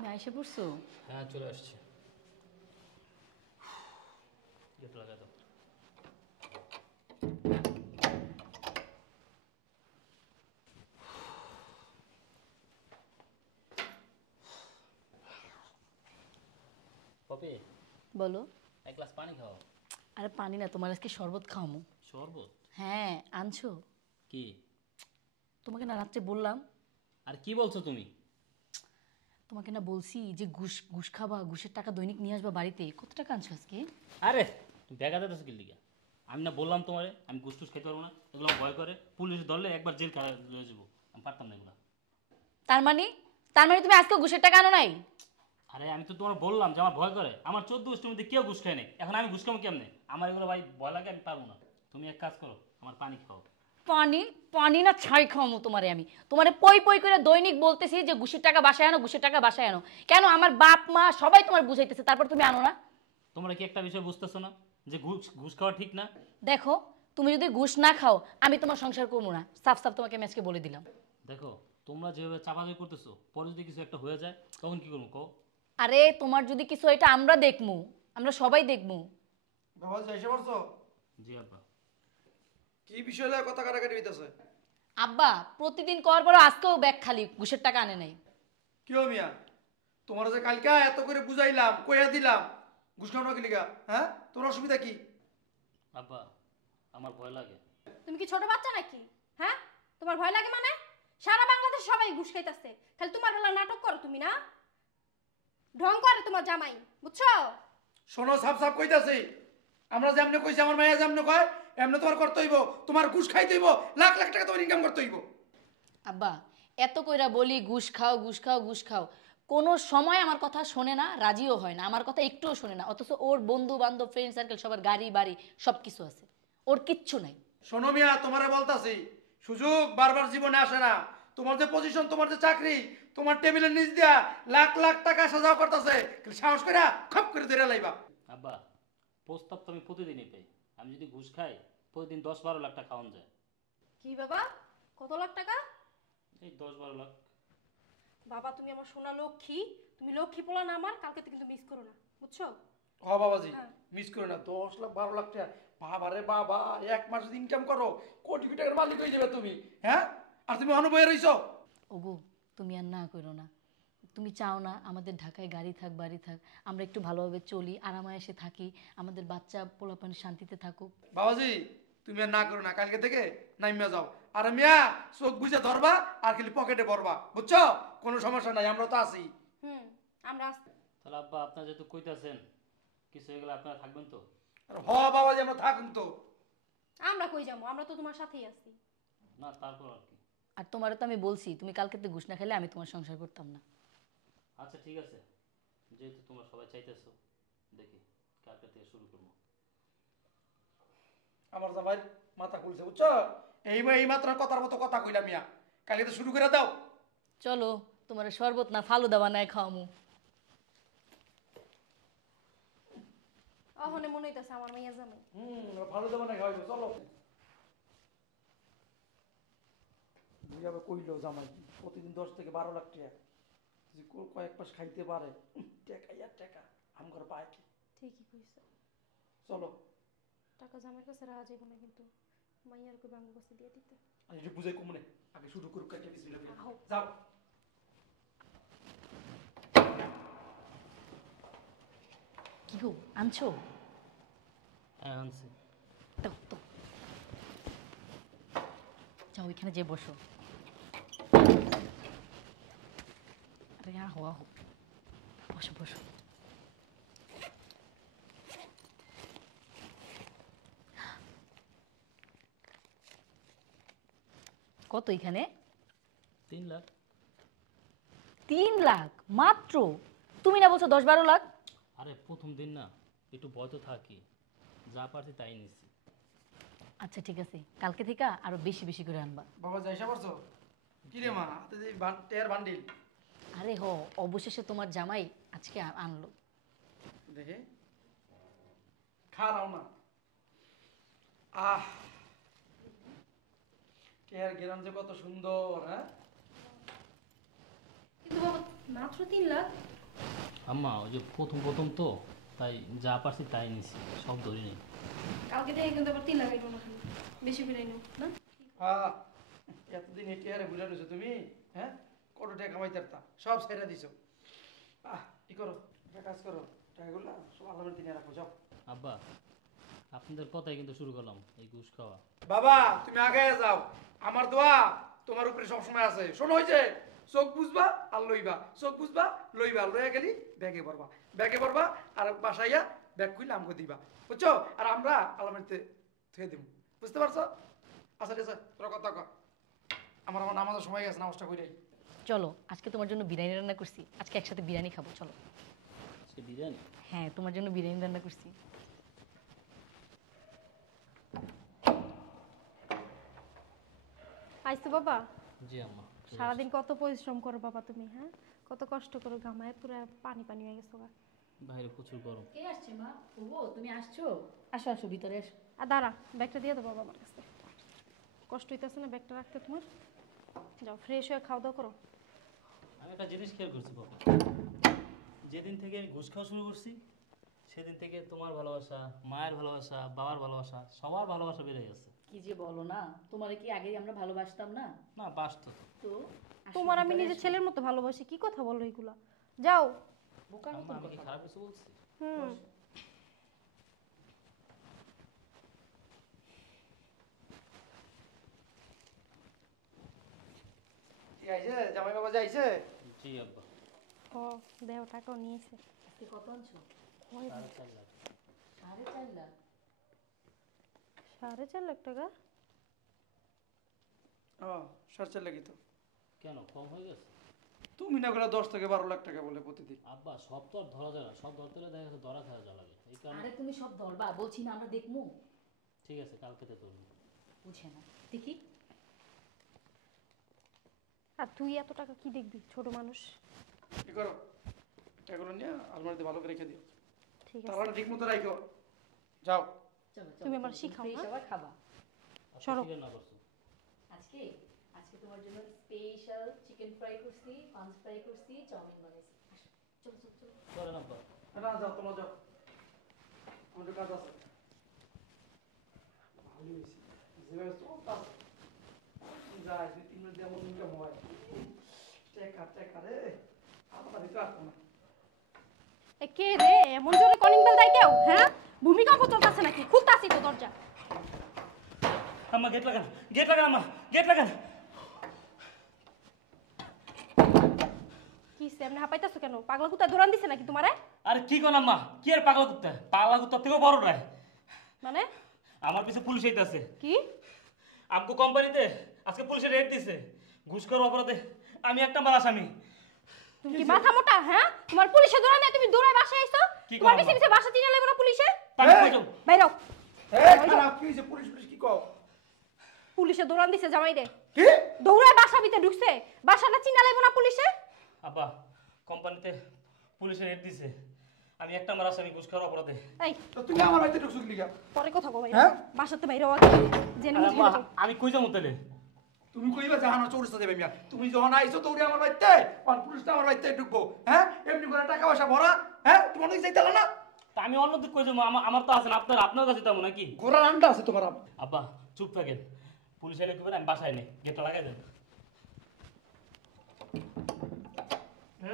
তুমি আইসা পড়ছো? হ্যাঁ চলে আসছে। গেট লাগা দাও। পপি, বলো। এক গ্লাস পানি খাও। আরে পানি না, তোমার আজকে শরবত খাওয়ামু। শরবত? হ্যাঁ, আনছো? কি? তোমাকে না রাত্রে বললাম। আর কি বলছো তুমি? তোমাকে না বলছি যে ঘুষ ঘুষ খাবা, ঘুষের টাকা দৈনিক নিয়ে আসবা বাড়িতে। কত টাকা আনছো আজকে? আরে তুমি ব্যাগা দিতেছো কি লিগা? আমি না বললাম তোমারে আমি ঘুষ টুস খাইতে পারবো না, এগুলো আমার ভয় করে। পুলিশ ধরলে একবার জেল খাওয়া লয়ে যাবো, আমি পারতাম না এগুলো। তার মানে তার মানে তুমি আজকে ঘুষের টাকা আনো নাই? আরে আমি তো তোমার বললাম যে আমার ভয় করে, আমার 14 গোষ্ঠীর মধ্যে কেউ ঘুষ খায় নাই, এখন আমি ঘুষ খাবো কেমনে? আমার এগুলো ভাই ভয় লাগে, আমি পারবো না। তুমি এক কাজ করো, আমার পানি খাও। পানি? পানি না ছাই খাওয়ামু তোমারে আমি। তোমারে পই পই করে দৈনিক বলতেছি যে ঘুষের টাকা বাসায় আনো, ঘুষের টাকা বাসায় আনো। কেন? আমার বাপ মা সবাই তোমার বুঝাইতেছে, তারপর তুমি আনো না। তোমরা কি একটা বিষয় বুঝতেছো না যে ঘুষ ঘুষ খাওয়া ঠিক না? দেখো, তুমি যদি ঘুষ না খাও আমি তোমার সংসার করবো না। সাফ সাফ তোমাকে আমি আজকে বলে দিলাম। দেখো, তোমরা যেভাবে চাপাচাপি করতেছো, পরে যদি কিছু একটা হয়ে যায় তখন কি করবো কও? আরে তোমার যদি কিছু, এটা আমরা দেখমু, আমরা সবাই দেখমু। বাবা যাইসে পারছো? জি আব্বা। কি বিষয় লয়ে কথা কাটাকাটি হইতাছে? আব্বা প্রতিদিন কর পর আজকেও ব্যাগ খালি, ঘুষের টাকা আনে নাই। কি হো মিয়া, তোমার যে কালকা এত করে বুঝাইলাম, কইয়া দিলাম, ঘুষ খাও না কি লিগা? হ্যাঁ, তোমার অসুবিধা কি? আব্বা, আমার ভয় লাগে। তুমি কি ছোট বাচ্চা নাকি? হ্যাঁ, তোমার ভয় লাগে মানে? সারা বাংলাদেশ সবাই ঘুষ খাইতেছে, খালি তোমার বেলা নাটক করো তুমি না? ঢং করে তোমার জামাই, বুঝছো? শোনো, সাপ সাপ কইতাছি, আমরা যেমনে কইছি আমার মাইয়া যেমনে কয় এমনে তোমার করতে হইব, তোমার ঘুষ খাইতে হইব, লাখ লাখ টাকা তোমার ইনকাম করতে হইব। আব্বা এত কইরা বলি ঘুষ খাও ঘুষ খাও ঘুষ খাও, কোনো সময় আমার কথা শোনে না, রাজিও হয় না, আমার কথা একটুও শোনে না। অথচ ওর বন্ধু বান্ধব ফ্রেন্ড সার্কেল সবার গাড়ি বাড়ি সব কিছু আছে, ওর কিচ্ছু নাই। শোনো মিয়া, তোমারে বলতাছি, সুযোগ বারবার জীবনে আসে না। তোমার যে পজিশন, তোমার যে চাকরি, তোমার টেবিলের নিচ দিয়া লাখ লাখ টাকা সাজাও করতেছে, সাহস করে খপ করে ধরে লাইবা। আব্বা, প্রস্তাব তো আমি প্রতিদিনই পাই। আমি যদি ঘুষ খাই প্রতিদিন 10-12 লাখ টাকা খাওয়ান যায়। কি বাবা, কত লাখ টাকা? এই 10-12 লাখ। বাবা তুমি আমার সোনা লক্ষ্মী, তুমি লক্ষ্মী পোলা না আমার, কালকে কিন্তু মিস করো না, বুঝছো? হ বাবাজি, হ্যাঁ। মিস করে না। 10 লাখ 12 লাখ টাকা, বাবা রে বাবা, এক মাস যদি ইনকাম করো কোটি কোটি টাকার মালিক হয়ে যাবে তুমি। হ্যাঁ, আর তুমি অনুভবে রইছো। ওগো তুমি আর না করো না। তুমি চাও না আমাদের ঢাকায় গাড়ি থাক বাড়ি থাক, আমরা একটু ভালোভাবে চলি, আরামায়েসে থাকি, আমাদের বাচ্চা পোলাপান শান্তিতে থাকুক। বাবাজি তুমি আর না করো না, কালকে থেকে নাইমা যাও। আর মিয়া চোখ বুঝে ধরবা আর খালি পকেটে ভরবা, বুঝছো? কোনো সমস্যা নাই, আমরা তো আছি। হুম, আমরা তাহলে আব্বা, আপনার যেহেতু কইতাছেন কিছু হয়ে গেলে আপনারা থাকবেন তো? আর হ বাবাজি, আমরা থাকুন তো। আমরা কই যাবো, আমরা তো তোমার সাথেই আছি। না তারপর আর কি। আর তোমারও তো আমি বলছি তুমি কালকে তো ঘুষ না খেলে আমি তোমার সংসার করতাম না। আচ্ছা ঠিক আছে, যেহেতু তোমরা সবাই চাইতেছো, দেখি কালকে থেকে শুরু করবো। আমার জামাই মাথা খুলছে, বুঝছো? এই মাত্র কথার মতো কথা কইলাম মিয়া, কালকে তো শুরু করে দাও। চলো তোমার শরবত না ফালুদা বানায় খাওয়ামু। অহনে মনে হইতাছে আমার মাইয়া জামাই। ভালো দেবো না, খাওয়াইবো, চলো। বুঝাবে কইলো জামাই প্রতিদিন 10 থেকে 12 লাখ টাকা যদি কয়েক মাস খাইতে পারে, টাকা আর টাকা আমার পায় কি। ঠিকই কইছো। চলো, টাকা জামাইয়ের কাছে রাখা যাইব না, কিন্তু মাইয়ার কই বাঙ্গু কাছে দিয়ে দিতে। আর একটু বুঝাই কমনে, আগে শুরু করুক কাকে বিসমিল্লাহ বলে। আহো। যাও। কি গো আনছো? হ্যাঁ আনছি। দাও তো, যাও ওইখানে যে বসো। আরে আহো আহো, বসো বসো। কত এখানে? 3 লাখ। 3 লাখ মাত্র? তুমি না বলছো 10-12 লাখ? আরে প্রথম দিন না, একটু ভয় তো থাকি, যা পারছি তাই নিছি। আচ্ছা ঠিক আছে, কালকে থেকে আরো বেশি বেশি করে আনবা। বাবা যাইসা পারছো? কি রে মা, হাতে যে টেয়ার বান্ডিল। আরে হ, অবশেষে তোমার জামাই আজকে আনলো। দেখে খারাও না। আহ, টেয়ার গেরাম যে কত সুন্দর। হ্যাঁ, কিন্তু বাবা মাত্র 3 লাখ? আম্মা ওই যে প্রথম প্রথম তো, তাই যা পারছি তাই নিছি, সব ধরি নেই। কালকে থেকে কিন্তু আবার 3 লাখ আইবো না, বেশি বেড়াই না। হ্যাঁ, এতদিন এটি আরে বুঝা রয়েছো তুমি, হ্যাঁ? কত টাকা কামাইতে পারতা, সব ছেড়ে দিছো। কি করো, একটা কাজ করো, টাকাগুলো সব আল্লাহর দিনে রাখো, যাও। আব্বা আপনাদের কথাই কিন্তু শুরু করলাম এই ঘুষ খাওয়া। বাবা তুমি আগে যাও, আমার দোয়া তোমার উপরে সবসময় আছে। শোনো, হয়েছে চোখ বুঝবা আর লইবা, চোখ বুঝবা লইবা, লইয়া গেলি ব্যাগে পড়বা, ব্যাগে পড়বা আর বাসাইয়া ব্যাগ খুলে আমাকে দিবা, বুঝছো? আর আমরা আলমারিতে থুয়ে দিব, বুঝতে পারছো? আচ্ছা ঠিক আছে, তোরা কথা কর, আমার আমার নামাজের সময় গেছে, নামাজটা কইরাই। চলো, আজকে তোমার জন্য বিরিয়ানি রান্না করছি, আজকে একসাথে বিরিয়ানি খাবো, চলো। সে বিরিয়ানি? হ্যাঁ, তোমার জন্য বিরিয়ানি রান্না করছি। আইছো বাবা? জি আম্মা। সারাদিন কত পরিশ্রম করো বাবা তুমি, হ্যাঁ? কত কষ্ট করো, ঘামায় পুরো পানি পানি হয়ে গেছো গা। বাইরে প্রচুর গরম। কে আসছে মা? ওগো তুমি আসছো? আসো আসো, ভিতরে আসো। আর দাঁড়া, ব্যাগটা দিয়ে দাও বাবা আমার কাছে। কষ্ট হইতেছে না ব্যাগটা রাখতে তোমার? যাও ফ্রেশ হয়ে খাওয়া দাওয়া করো। আমি একটা জিনিস খেয়াল করছি বাবা, যেদিন থেকে আমি ঘুষ খাওয়া শুরু করছি সেদিন থেকে তোমার ভালোবাসা, মায়ের ভালোবাসা, বাবার ভালোবাসা, সবার ভালোবাসা বেড়ে গেছে। কি যে বলো না, তোমারে কি আগেই আমরা ভালোবাসতাম না? না বাসতো তো। তো আসো, তোমার আমি ভিতরে নিজের আসো। ছেলের মতো ভালোবাসি, কি কথা বলো এগুলা? যাও। বোকার আম্মা মতন আমি কি কথা। খারাপ কিছু বলছি? হুম। কি আইছে, জামাই বাবা যাইছে? জি আব্বা। ও দেহ টাকাও নিয়েছে। আজকে কত আনছো? 4.5 লাখ। 4.5 লাখ? 4.5 লাখ টাকা? ও, 4.5 লাগি তো। কেন কম হয়ে গেছে? তুমি না করে 10 থেকে 12 লাখ টাকা বলে প্রতিদিন। আব্বা সব তো আর ধরা যায় না, সব ধরতে গেলে দেখা যাচ্ছে ধরা খাওয়া যা লাগে, এই কারণে। আরে তুমি সব ধরবা, বলছি না আমরা দেখমু। ঠিক আছে কালকে তো ধরবো। বুঝে না, দেখি। আর তুই এত টাকা কি দেখবি, ছোট মানুষ। কি করো, এগুলো নিয়ে আলমারিতে ভালো করে রেখে দিও, ঠিক আছে। তাহলে ঠিক মতো রাখো। যাও। চলো চলো, তুমি আমার চলো, শিখাও, ফ্রেশ হ্যাঁ? হওয়া, খাবা। আচ্ছা, সরো। কি রান্না করছো? আজকে আজকে তোমার জন্য স্পেশাল চিকেন ফ্রাই করছি, পাঞ্চ ফ্রাই করছি, চাউমিন বানাইছি। আসো, চলো চলো চলো। করেন আব্বা। না যাও, তোমরা যাও, আমাদের কাজ আছে। ভালোই হয়েছে, যেভাবে চলতেছে যায় 2-3 মিনিট এমন ইনকাম হয়, টেকা টেকা রে, আমার ভিতরে আসতো না। এ কে রে এমন জোরে কলিং বেল দেয় কেউ, হ্যাঁ? ভূমিকম্প চলতেছে নাকি? খুলতাছি তো দরজা। আম্মা গেট লাগান, গেট লাগান আম্মা, গেট লাগান। কি সে এমনি হাঁপাইতাছো কেন? পাগলা কুত্তা দৌড়ান দিছে নাকি তোমারে? আরে কি কোন আম্মা, কি আর পাগলা কুত্তা? পাগলা কুত্তার থেকেও বড় নয়। মানে আমার পিছে পুলিশ আইতাছে। কি? আমকো কোম্পানিতে আজকে পুলিশে রেড দিছে ঘুষখোর অপরাধে। আমি এক নাম্বার আসামি। তুমি কি মাথা মোটা, হ্যাঁ? তোমার পুলিশে দৌড়ান দেয়, তুমি দৌড়ায় বাসায় আইছো? কি তোমার করবো? পিছে পিছে বাসা চিনে লাগবে না পুলিশে? পানি এই! কই যাও? বাইরো। এই খারাপ কি হয়েছে, পুলিশ পুলিশ কি কও? পুলিশে দৌড়ান দিছে জামাই রে। কি? দৌড়ায় বাসা ভিতরে ঢুকছে, বাসাটা চিনা লাগবে না পুলিশে? আব্বা কোম্পানিতে পুলিশে রেড দিছে, আমি এক নাম্বার আসামি ঘুষখোর অপরাধে। এই তো তুমি আমার বাড়িতে ঢুকছো কি লিগা? পরে কথা কও ভাই। হ্যাঁ? বাসাতে বাইরে আগে জেনে আরে বুঝে আম্মা, যাও। আমি কই যাবো তাহলে? তুমি কইবা জাহানো চৌরাস্তা দেবে মিয়া, তুমি যখন আইছো দৌড়ে আমার বাড়িতে, আর পুলিশটা আমার বাড়িতে ঢুকবো, হ্যাঁ? এমনি করে টাকা পয়সা ভরা, হ্যাঁ? তোমার দিকে যাইতালা না? তা আমি অন্য দিক কই যাবো? আমার তো আছেন, আপনার কাছে যাবো নাকি? ঘোড়ার আন্ডা আছে তোমার। আব্বা চুপ থাকেন, পুলিশ এলে কি করে আমি বাসায় নেই, গেটটা লাগাই দেন।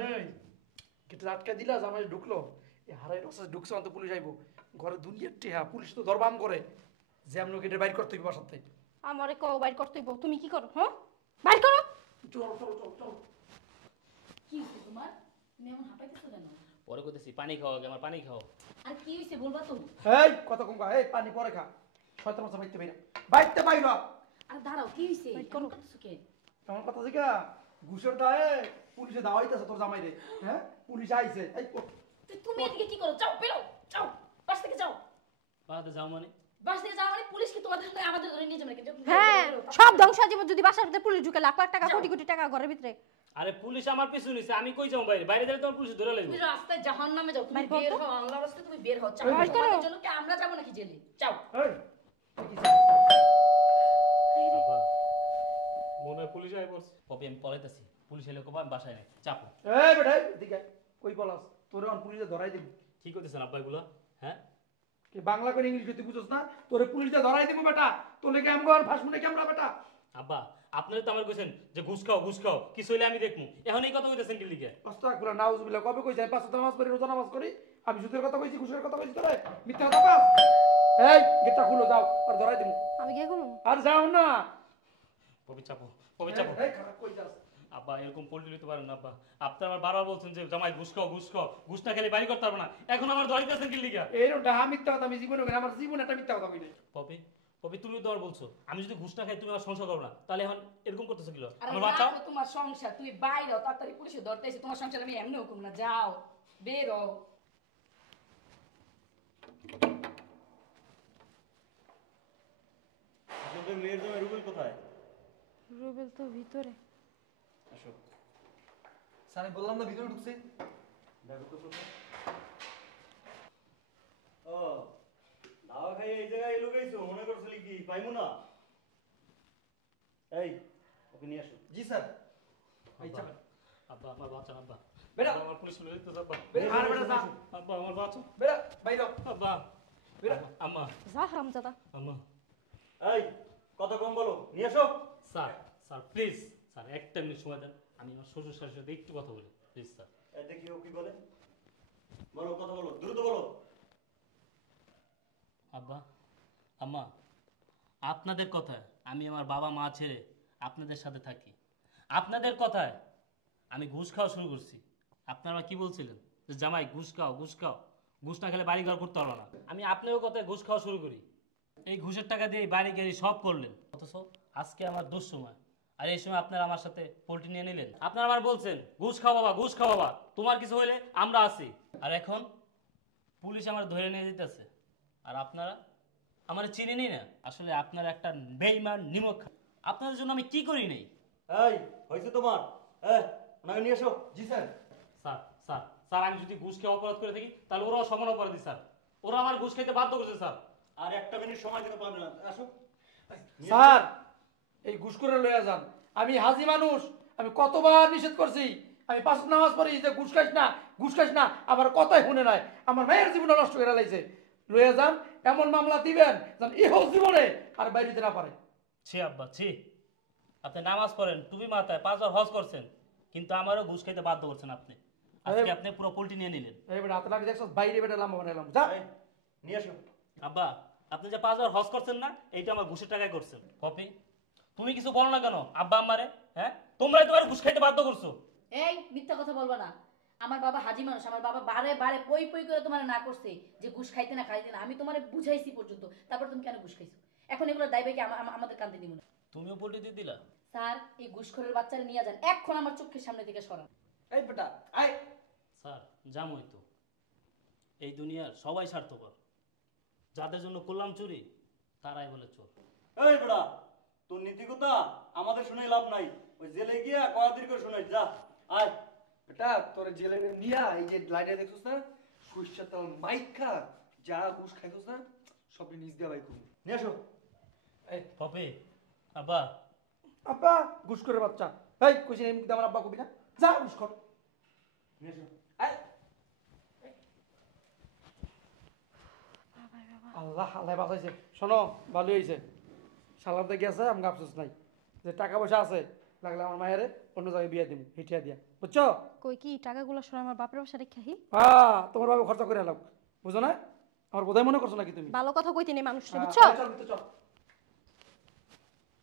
এই গেটে আটকা দিলা, জামাই ঢুকলো, এই হারাই রসে ঢুকছে, অন্ত পুলিশ আইবো, ঘরে দুনিয়ার টেহা, পুলিশ তো দরবাম করে যে আমরা গেটে বাইর করতে হইব বাসার থেকে। আমারে কও বাইর করতে হইব, তুমি কি করো, হ্যাঁ? বাইর করো। চলো চলো চলো চলো। কি হইছে তোমার? তুমি এমন হাঁপাইতেছো কেন? পরে কইতেছি পানি খাও আগে, আমার পানি খাও। আর কি হইছে বলবা তো? এই কত কম এই পানি পরে খা, শয়তান মাছ বাইতে বাইরা, বাইতে বাইরা। আর দাঁড়াও, কি হইছে? বাইর কেন করো। করতেছো কে? আমার কথা জিগা, ঘুষের দায়ে পুলিশে দাওয়া হইতাছে তোর জামাই রে, হ্যাঁ? পুলিশ আইছে, এই তুমি এদিকে কি করো? যাও, বেরো, যাও, বাস থেকে যাও। বাসাতে যাও মানে? বাস থেকে যাও মানে পুলিশ কি তোমাদের সাথে আমাদের ধরে নিয়ে যাবে নাকি? যাও, হ্যাঁ, বেরো, বেরো। সব ধ্বংস হয়ে যাবে যদি বাসার ভিতরে পুলিশ ঢুকে, লাখ লাখ টাকা, যাও। কোটি কোটি টাকা ঘরের ভিতরে। আরে পুলিশ আমার পিছু নিছে, আমি কই যাবো বাইরে? বাইরে গেলে তোমার পুলিশ ধরে লাগবে। তুমি রাস্তায় জাহান্নামে যাও, তুমি বাইর করো বের তো। হও, আল্লাহর রাস্তায় তুমি বের হও। চাও, বাইর করো। তোমাদের জন্য কি আমরা যাবো নাকি জেলে? যাও। এই আব্বা মনে হয় পুলিশ আই পড়ছে। পপি আমি পলাইতেছি। পুলিশ এলে কবা আমি বাসায় নেই, চাপো। এই বেটা এদিকে কই বলাস তোরে অন পুলিশে ধরাই দিব। কি করতেছেন আব্বা এগুলো? হ্যাঁ কি বাংলা করে ইংলিশ তুই বুঝছ না? তোরে পুলিশে ধরাই দিব বেটা। তোলে কি আমগো আর ফাঁসমুনে ক্যামেরা বেটা। আব্বা আপনারা তো আমার কইছেন যে ঘুষ খাও কিছু হইলে আমি দেখমু, এখন এই কথা কইতেছেন কি লিগে? আস্তাগফিরুল্লাহ নাউজুবিল্লাহ কবে কইছ আমি 5 ওয়াক্ত নামাজ পড়ি রোজা নামাজ করি আমি সুদের কথা কইছি ঘুষের কথা কইছি তোরে মিথ্যা কথা কস। এই গেটটা খুলো যাও আর ধরাই দিব। আমি গিয়ে করুম। আর যাও না। কবি চাপো, কবি চাপো। এই খারাপ কই যাস? আব্বা এরকম পোল্ট্রি দিতে পারেন না আব্বা। আপনি আমার বারবার বলছেন যে জামাই ঘুষ খাও, ঘুষ না খেলে বাড়ি করতে পারবো না, এখন আমার ধরিতেছেন কি লিগে? এইরকম ডাহা মিথ্যা কথা আমি জীবনে কই না, আমার জীবনে একটা মিথ্যা কথা কই নাই। পপি তুমি তো আর বলছো আমি যদি ঘুষ না খাই তুমি আমার সংসার করো না, তাহলে এখন এরকম করতেছো কি? আরে আমার বাচ্চাও রাখো তোমার সংসার, তুই বাইরে হও, তাড়াতাড়ি পুলিশে ধরতে এসে তোমার সংসার আমি এমনি হুকুম না, যাও বের হও। আপনাদের মেয়ের জামাই রুবেল কোথায়? রুবেল তো ভিতরে। আসো। স্যার আমি বললাম না ভিতরে ঢুকছে। দেখো তো শোনো। ও দাওয়া খাই এই জায়গায় এলো গেছো, মনে করছিলি কি পাইমু না? এই ওকে নিয়ে আসো। জি স্যার। এই আব্বা, চাপেন। আব্বা আমার বাচ্চা আব্বা। বেটা। আব্বা, আমার পুলিশ লয়ে যেতে আব্বা। আর বেটা যা। আব্বা আমার বাচ্চা। বেটা বাইরে যাও। আব্বা বেটা। আম্মা যা হারামজাদা। আম্মা। এই কথা কম বলো, নিয়ে আসো। স্যার প্লিজ স্যার একটা মিনিট সময় দেন, আমি আমার শ্বশুর শাশুড়ির সাথে একটু কথা বলি প্লিজ স্যার। এই দেখি ও কি বলে। বলো কথা বলো, দ্রুত বলো। আব্বা আম্মা আপনাদের কথায় আমি আমার বাবা মা ছেড়ে আপনাদের সাথে থাকি, আপনাদের কথায় আমি ঘুষ খাওয়া শুরু করছি। আপনারা কি বলছিলেন যে জামাই ঘুষ খাও, ঘুষ না খেলে বাড়ি ঘর করতে পারো না, আমি আপনারও কথায় ঘুষ খাওয়া শুরু করি। এই ঘুষের টাকা দিয়ে বাড়ি গাড়ি সব করলেন, অথচ আজকে আমার দুঃসময়, আর এই সময় আপনারা আমার সাথে পোল্ট্রি নিয়ে নিলেন। আপনারা আমার বলছেন ঘুষ খাও বাবা, তোমার কিছু হইলে আমরা আছি, আর এখন পুলিশ আমার ধরে নিয়ে যেতেছে, আর আপনারা আমার চিনেনই না। আসলে আপনারা একটা বেঈমান নিমক। আপনাদের জন্য আমি কি করি নাই? এই হয়েছে তোমার? ওনাকে নিয়ে আসো। জি স্যার। স্যার আমি যদি ঘুষ খেয়ে অপরাধ করে থাকি তাহলে ওরাও সমান অপরাধী স্যার, ওরা আমার ঘুষ খেতে বাধ্য করছে স্যার। আর একটা মিনিট সময় দিতে পারবে না, আসো। স্যার এই ঘুষ করে লইয়া যান। আমি হাজি মানুষ, আমি কতবার নিষেধ করছি, আমি 5 ওয়াক্ত নামাজ পড়ি যে ঘুষ খাইস না, আবার কথাই শুনে নাই, আমার মায়ের জীবন নষ্ট করে লাইছে। লইয়া যান, এমন মামলা দিবেন যেন ইহো জীবনে আর বাইরে না পারে। ছি আব্বা ছি, আপনি নামাজ পড়েন, টুপি মাথায়, 5 বার হজ করছেন, কিন্তু আমারও ঘুষ খাইতে বাধ্য করছেন আপনি। আজকে আপনি পুরো পোল্ট্রি নিয়ে নিলেন। এই বেটা হাতে লাগি দেখছস, বাইরে বেটা লাম্বা বানাইলাম। যা এই, নিয়ে আসো। আব্বা আপনি যে 5 বার হজ করছেন না, এইটা আমার ঘুষের টাকায় করছেন। কপি তুমি কিছু বলো না কেন আব্বা আম্মারে? হ্যাঁ তোমরাই তোমার ঘুষ খাইতে বাধ্য করছো। এই মিথ্যা কথা বলবো না, আমার বাবা হাজি মানুষ, আমার বাবা বারে বারে পই করে তোমার না করছে যে ঘুষ খাইতে না, আমি তোমারে বুঝাইছি পর্যন্ত, তারপর তুমি কেন ঘুষ খাইছো? এখন এগুলো দায়বে কি আমাদের কাঁদতে দিব না? তুমিও পোল্ট্রি দিয়ে দিলা? স্যার এই ঘুষখোরের বাচ্চারা নিয়ে যান, এখন আমার চোখের সামনে থেকে সরান। এই বেটা আয়। স্যার জামই তো এই দুনিয়ার সবাই স্বার্থপর, যাদের জন্য করলাম চুরি তারাই বলে চোর। এই বেটা তোর নীতি কথা আমাদের শুনে লাভ নাই, ওই জেলে গিয়া কয়াদির করে শুনাই যা। আয় বেটা তোর জেলে নিয়া এই যে লাইনে দেখছস না, সুইচ্ছা তেল মাইখা যা ঘুষ খাইছস না সব নিজ দিয়া বাই করবি। নিয়ে আসো। এই কপি আব্বা আব্বা ঘুষ করে বাচ্চা। এই কইছি এই মুখ দিয়ে আমার আব্বা কবি না, যা ঘুষ কর। নিয়ে আসো। আয়। আল্লাহ আল্লাহ বাঁচাইছে। শোনো ভালোই হয়েছে, সালামতে গেছে আমাকে আফসোস নাই, যে টাকা পয়সা আছে লাগলে আমার মায়ের অন্য জায়গায় বিয়ে দিব হিটিয়া দিয়া, বুঝছো? কই কি টাকাগুলো সরে আমার বাপের বাসা রেখে আহি? হ্যাঁ তোমার বাবা খরচা করে এলাম, বুঝো না? আমার বোধহয় মনে করছো নাকি তুমি? ভালো কথা কইতে নেই মানুষটা, হ্যাঁ, বুঝছো? চল ভিতরে চল।